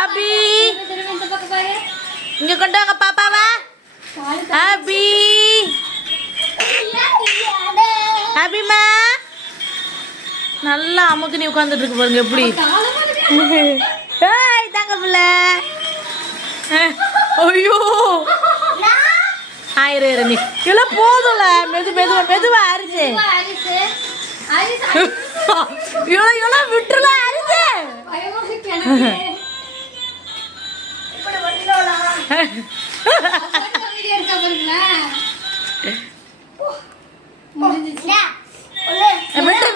அபி இங்க கொண்டு வாங்க பாப்பாவா. அபி அபிமா நல்லா அமுக்கு நீ உட்காந்துட்டு இருக்கு பாருங்க எப்படி. ஏய் தாங்க பிள்ளை. ஐயோ ஆயிரம் நீ எல்லாம் போதும்ல. மெதுவா அரிசி இவ்வளோ விட்டுல அரிசி.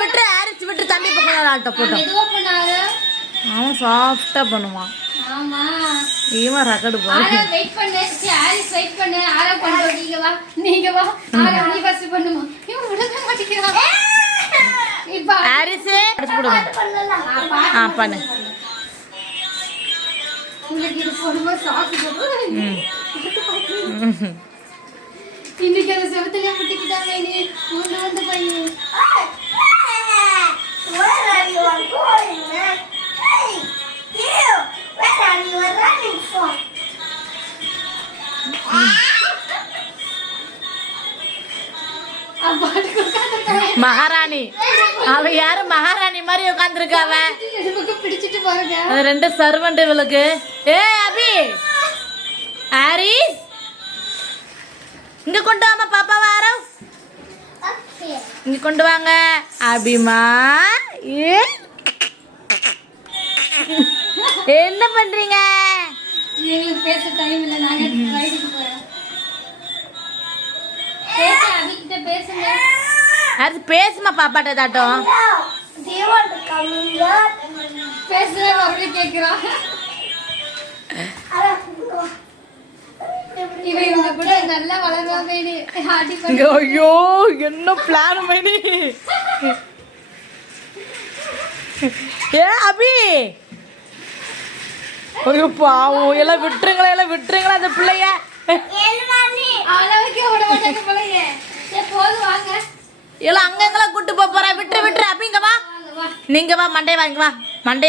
விட்டு அரிசி விட்டு தண்ணி பக்கம் ஆட்ட போட்டோம். அவன் சாஃப்டா பண்ணுவான். இவன் ரகடு போய் வெயிட் பண்ணு. ஹாரிஸ் வெயிட் பண்ணு. ஆரா கொண்டு நீங்க வா ஆரா நீ ஃபர்ஸ்ட் பண்ணுமா. இவன் விடவே மாட்டேங்கிறான். இப்ப ஹாரிஸ் அடிச்சு போடுங்க. பண்ணு. உங்களுக்கு இது போடுமா சாக்கு போடு. இன்னைக்கு அந்த செவத்துல முட்டிக்கிட்டாங்க. நீ வந்து பையன். Where are you going? Hey, you. Where are you running for? மகாராணி அவ யாரு? மகாராணி மாதிரி உட்காந்துருக்காவ. பிடிச்சிட்டு பாருங்க. அது ரெண்டு சர்வெண்ட் இவளுக்கு. ஏ அபி ஹாரிஸ் இங்க கொண்டு வாமா பாப்பாவா. ஆரவ் இங்க கொண்டு வாங்க. அபிமா என்ன பண்றீங்க? எங்களுக்கு பேச டைம் இல்ல. நாங்க ரைடுக்கு போறோம். பேச அபிகிட்ட பேசுங்க. அது பேசுமா பாப்பாட்ட தாட்டம். பேசுற அப்படியே கேக்குறான். இவங்க கூட நல்லா வளர்றா மேனி. ஐயோ என்ன பிளான் மேனி. ஏ அபி ஐயோ பாவம். எல்லாம் விட்டுருங்களா அந்த பிள்ளைய. அளவுக்கு விட மாட்டாங்க பிள்ளைய. போதும் வாங்க. எல்லாம் அங்கெல்லாம் கூட்டு போறேன். விட்டு அபி இங்க வா. நீங்க வா மண்டைய வாங்க வா. மண்டைய